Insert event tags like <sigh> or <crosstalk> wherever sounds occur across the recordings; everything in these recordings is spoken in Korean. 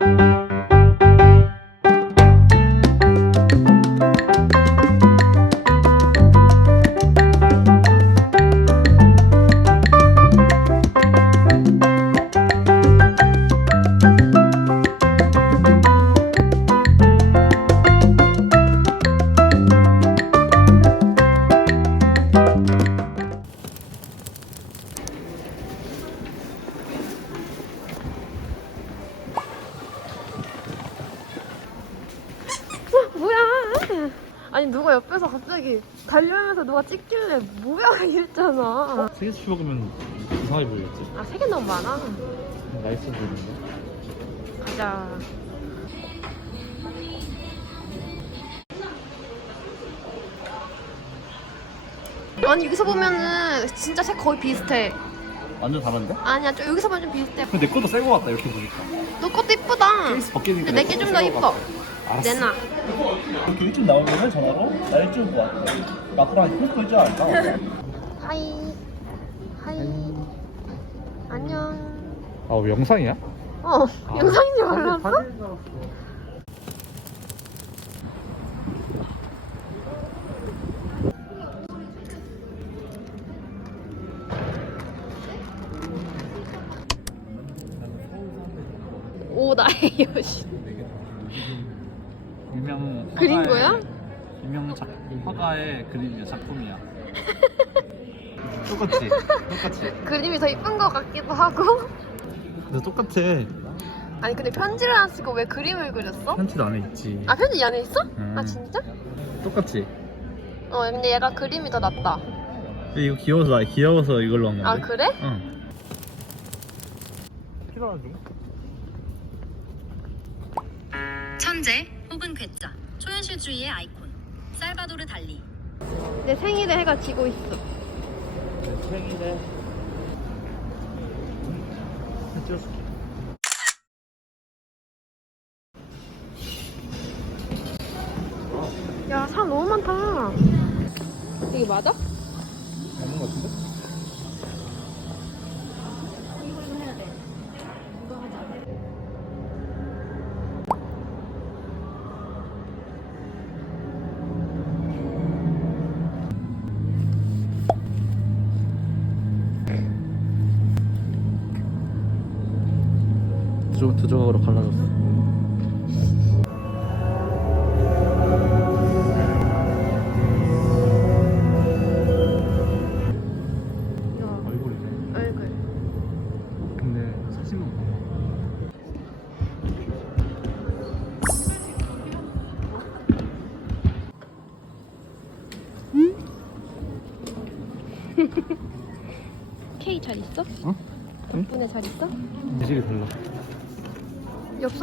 뭐야? 아니 누가 옆에서 갑자기 달려오면서 누가 찍길래 뭐야 이랬잖아. 세 개씩 먹으면 이상하게 보이겠지? 아 세 개 너무 많아. 맛있어 보이는데? 가자. 아니 여기서 보면은 진짜 색 거의 비슷해. 완전 다른데? 아니야 좀 여기서 보면 좀 비슷해. 근데 내 것도 새 거 같다 이렇게 보니까 너 것도 이쁘다. 케이스 벗기니까 근데 내게 좀 더 이뻐. 알았어 내놔. 이렇게 일찍 나오면은 전화로 나 일찍 같아. 마크랑 포스터 있지 않을까? 하이. 하이. 안녕. 아 영상이야? 어 영상인 줄 알았어? 오 나의 <laughs> 여신. 유명 그린 화가의- 거야? 유명 작 화가의 그림이야 작품이야 <laughs> 똑같지? 똑같지? 그림이 더 이쁜 것 같기도 하고. 근데 똑같아 아니 근데 편지를 안 쓰고 왜 그림을 그렸어? 편지도 안에 있지 아 편지 이 안에 있어? 음. 아 진짜? 똑같지? 어 근데 얘가 그림이 더 낫다. 이거 귀여워서 아니, 귀여워서 이걸로 한 건데 아 그래? 응 필요한 중? 천재 혹은 괴짜 초현실주의의 아이콘 살바도르 달리 내 생일에 해가 지고 있어. 생일에 찍어줄게 야 사람 너무 많다. 이게 맞아? 맞는 거 같은데? 두, 두 조각으로 갈라졌어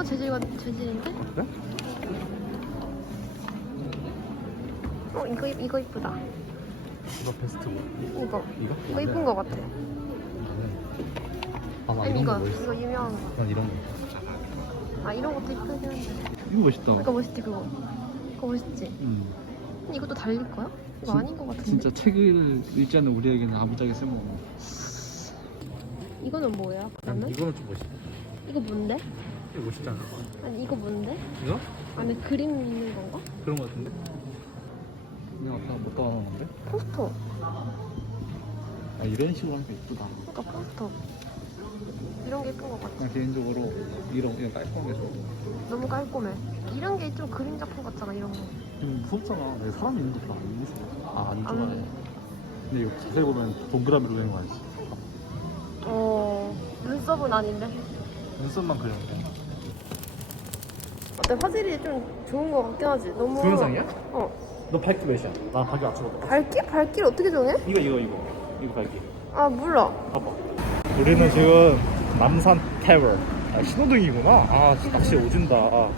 재질과 재질인데? 그래? 어 이거 이- 이거 이쁘다. 이거 베스트 뭐? 이거 이거? 이거 이쁜 거 같아. 아, 나 아니 이런 이거 거 멋있어 이거 유명한 거. 난 이런 거 아 이런 것도 이쁘긴 한데. 이거 멋있다 이거 멋있지 그거. 그거 멋있지. 음. 근데 이것도 달릴 거야? 이거 진- 아닌 거 같은데. 진짜 책을 읽지 않는 우리에게는 아무짝에 쓸모없는 이거는 뭐야? 그러면? 이거는 좀 멋있다 이거 뭔데? 이거 멋있지 않아? 아니 이거 뭔데? 이거? 안에 그림 있는 건가? 그런 거 같은데? 그냥 아까 못 봐놓은 건데? 포스터. 아 이런 식으로 하니까 이쁘다 그러니까 포스터. 이런 게 예쁜 것 같아. 그냥 개인적으로 이런 그냥 깔끔한 게 좋아 너무 깔끔해. 이런 게 좀 그림 작품 같잖아 이런 거. 좀 무섭잖아 내가 사람 있는 거 별로 안 무서워 아안 안- 좋아해 근데 이거 자세히 보면 동그라미로 그리는 거 알지? 어 눈썹은 아닌데. 눈썹만 돼 어때 화질이 좀 좋은 것 같긴 하지. 너무. 동영상이야? 어. 너 밝기 몇이야? 나 밝기 맞춰봐 밝기? 밝기를 어떻게 정해? 이거 이거 이거 이거 밝기 아 몰라. 봐봐. 우리는 지금 남산 태워. 아, 신호등이구나. 아, 낚시 오진다. 아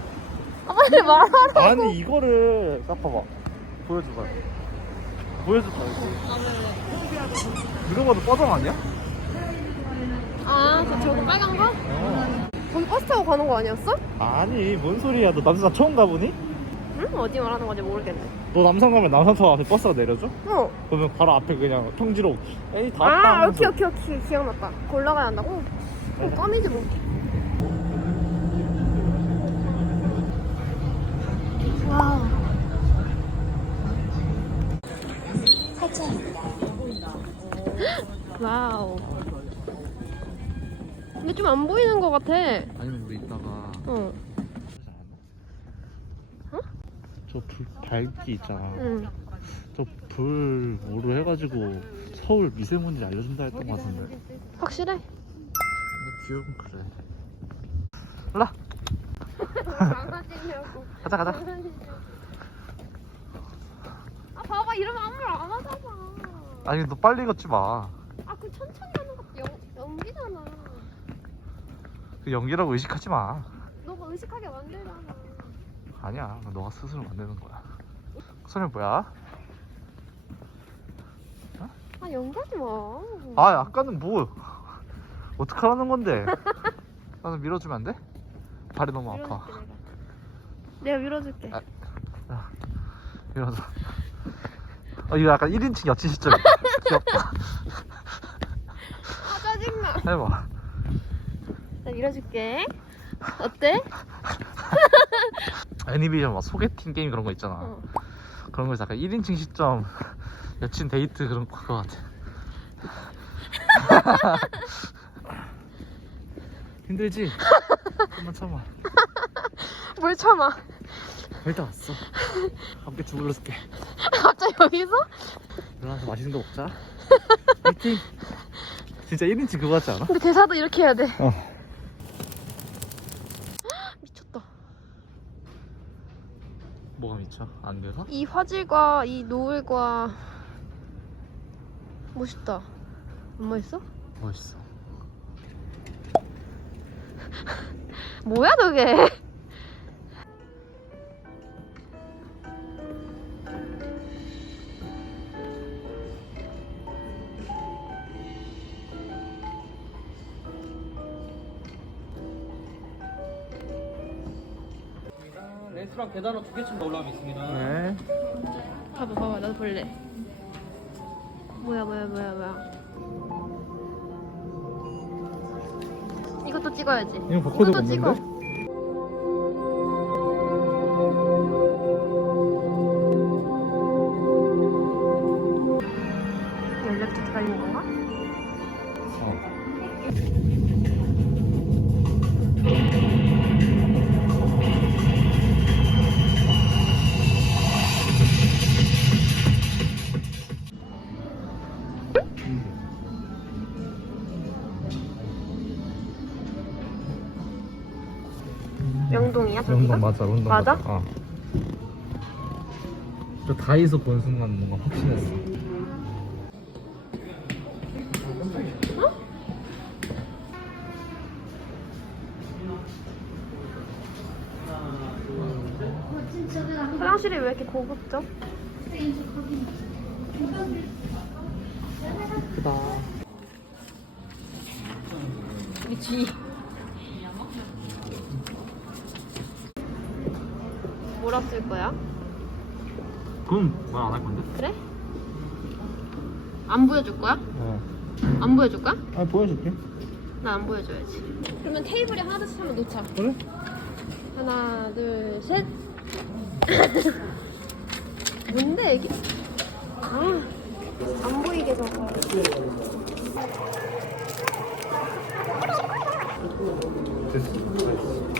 빨리 말하라. 아니 이거를 딱 봐봐. 보여줘봐. 보여줘봐. 이거 봐도 빠져 아니야? 아, 그 저거 빨간 거? 어. 거기 버스 타고 가는 거 아니었어? 아니 뭔 소리야 너 남산 처음 가보니? 응? 어디 말하는 건지 모르겠네. 너 남산 가면 남산터 앞에 버스가 내려줘? 어. 그러면 바로 앞에 그냥 평지로 에이 다아 오케이, 오케이, 오케이. 기억났다. 그 올라가야 한다고? 그럼 네. 꺼내지 뭐. <gasps> 와우. 안 보이는 것 같아. 아니면 우리 이따가 어. 어? 저 불 밝기 있잖아. 응. 저 불 뭐로 해가지고 서울 미세먼지 알려준다 했던 것 같은데. 확실해? 근데 기억은 그래. 올라. 강아지냐고. <laughs> 가자 가자. 아 봐봐 이러면 아무 말안 하잖아. 아니 너 빨리 걷지 마. 아 그 천천히 하는 거 연, 연기잖아. 그 연기라고 의식하지 마. 너가 의식하게 만들잖아. 아니야. 너가 스스로 만드는 거야. 소리 뭐야? 아 연기하지 마. 아 아까는 뭐 어떡하라는 건데? <laughs> 나는 밀어주면 안 돼? 발이 너무 아파. 내가 밀어줄게. 아. 이러면서 어, 이거 약간 1인칭 여친 시점 귀엽다 <laughs> 아 짜증나. 해봐 나 밀어줄게. 어때? <laughs> 애니메이션 막 소개팅 게임 그런 거 있잖아 어. 그런 거에서 약간 1인칭 시점 여친 데이트 그런 거 같아 <laughs> 힘들지? 좀만 참아 뭘 참아? 일단 왔어 함께 주물러 줄게 갑자기 여기서? 일어나서 맛있는 거 먹자 파이팅 진짜 1인칭 그거 같지 않아? 근데 대사도 이렇게 해야 돼. 어. 미쳤다. 미쳐? 안 돼서? 이 화질과 이 노을과 멋있다. 안 멋있어? 멋있어 뭐야 저게? 레스토랑 계단으로 두 개쯤 더 올라가면 있습니다. 네 봐봐 봐봐 나도 볼래. 뭐야 뭐야 뭐야 뭐야. 이것도 찍어야지. 이거 바코드가 이것도 찍어. 없는데? 저기가? 명동 맞아 명동 맞아? 어. 저 다이소 본 순간 뭔가 확신했어 화장실이 왜 이렇게 고급져? 크다 미치. 뭐라 쓸 거야? 그럼 말안 할 건데? 그래? 안 보여줄 거야? 어. 안 보여줄 거야? 아 보여줄게 나 안 보여줘야지. 그러면 테이블에 하나씩 하면 놓자. 그래? 하나, 둘, 셋. <laughs> 뭔데 이게? 아, 안 보이게 저거. 됐어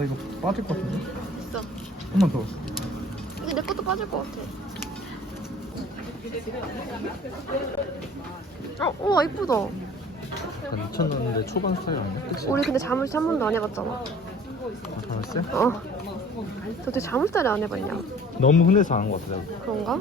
나 이거 빠질 것 같은데? 있어. 한 번 더. 이게 내 것도 빠질 것 같아. 어, 우와 이쁘다. 한 2천 넣었는데 초반 스타일 아니야? 그치? 우리 근데 자물쇠 한 번도 안 해봤잖아. 아, 알았어? 어. 저 어떻게 자물쇠를 안 해봤냐? 너무 흔해서 안한것 같아 내가. 그런가?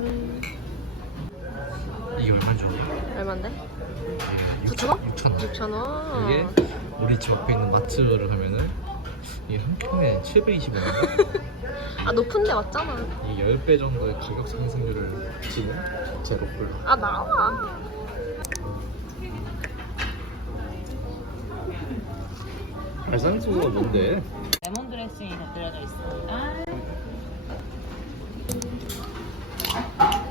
짠. 이게 얼마죠? 얼마인데? 아, 9,000원? 6천 원. 6천 원. 이게 우리 집 앞에 있는 마트를 하면은 이게 한 캔에 720원. <laughs> 아 높은 데 왔잖아. 이 10배 정도의 가격 상승률을 지금 제로 콜라. 아 나와. 발상수가 뭔데? 레몬 드레싱이 곁들여져 있습니다. Thank you.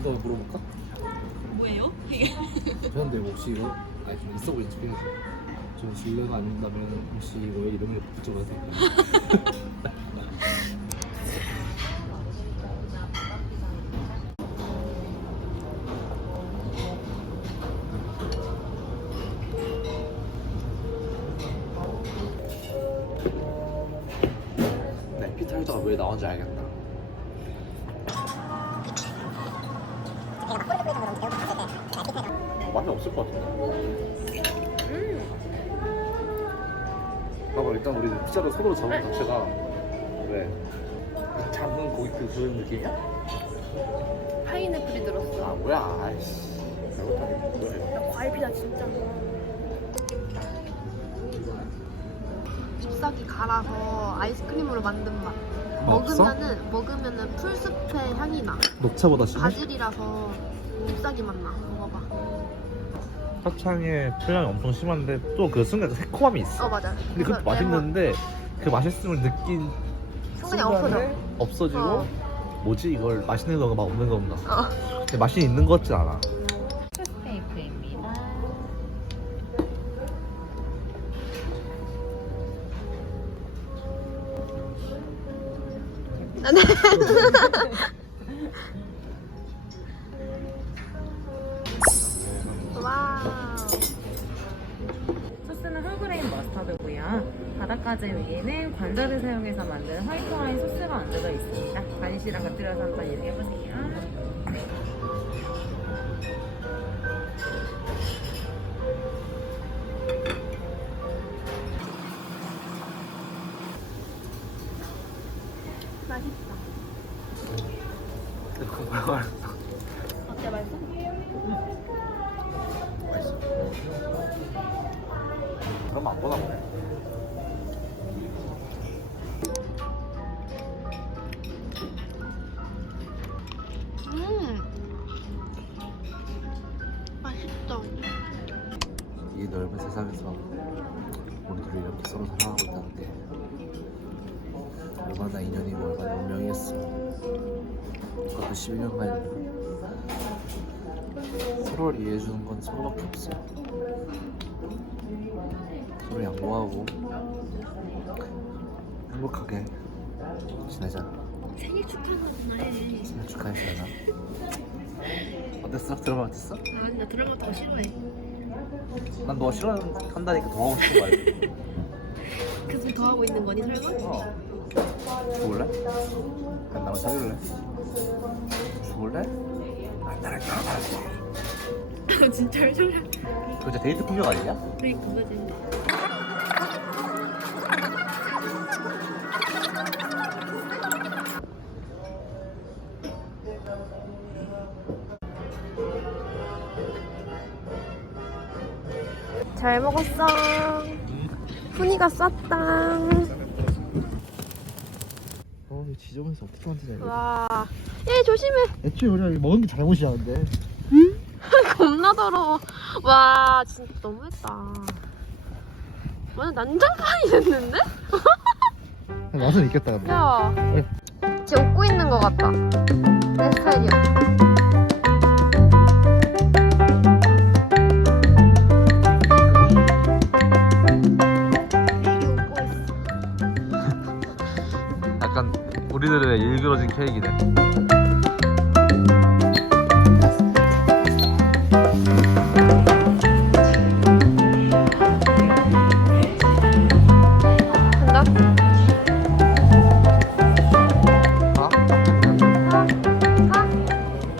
이거 물어볼까? 뭐예요? <laughs> 이게? 그런데 혹시 이거 아니 좀 있어 보이지 좀 실례가 안 된다면 혹시 이거 이름을 붙여봐도 될까요? <laughs> 맛이 없을 것 같은데. 봐봐 일단 우리 피자를 손으로 잡은 자체가 왜 잡은 고기 그 그런 느낌이야? 파인애플이 들었어. 아 뭐야 아이씨 잘못하게 뭐야 과일 피자 진짜. 잎사귀 갈아서 아이스크림으로 만든 맛. 먹으면은 먹으면은 풀숲의 향이 나. 녹차보다 바질이라서 잎사귀 맛 나. 먹어봐. 합창의 풀량이 엄청 심한데 또 그 순간 그 새콤함이 있어 어 맞아. 근데 그것도 맛있는데 그 맛있음을 느낀 순간에 순간에 없어지고 어. 뭐지 이걸 맛있는 건가 막 없는 건가 어. 근데 맛이 있는 것 같진 않아 스테이크입니다. <laughs> 머스터드고요. 바닷가재 위에는 관자를 사용해서 만든 화이트 와인 소스가 얹어져 있습니다. 바니쉬랑 곁들여서 한번. 맛있다. 그거 뭐야 어때 맛있어? 맛있어 그럼 안 보나 보 이 서로 사랑하고 있다는 게 얼마나 인연이고 얼마나 운명이었어 그것도 11년간 서로를 이해해주는 건 서로밖에 없어 서로 양보하고 행복하게 지내자 생일 축하한다 해. 생일 축하해 지내자 어땠어? 드라마 어땠어? 아니 나 드라마 더 싫어해. 난 너 싫어한다니까 더 하고 싶은 거 알지? 계속 더 하고 있는 거니 설마? 어. 죽을래? 난 나랑 사귈래? 죽을래? 난 나랑 결혼할래. <laughs> 진짜 설마? 그거 진짜 데이트 폭력 아니냐? 그래 그거지. 잘 먹었어. 훈이가 쌌다. 어, 이거 지저분해서 어떻게 만드냐 이거. 와. 얘 조심해. 애초에 우리가 먹은 게 잘못이야 근데. <laughs> 겁나 더러워. 와, 진짜 너무했다. 완전 난장판이 됐는데? 맛은 있겠다 근데. 야. 네. 쟤 웃고 있는 것 같다. 내 스타일이야. 있어.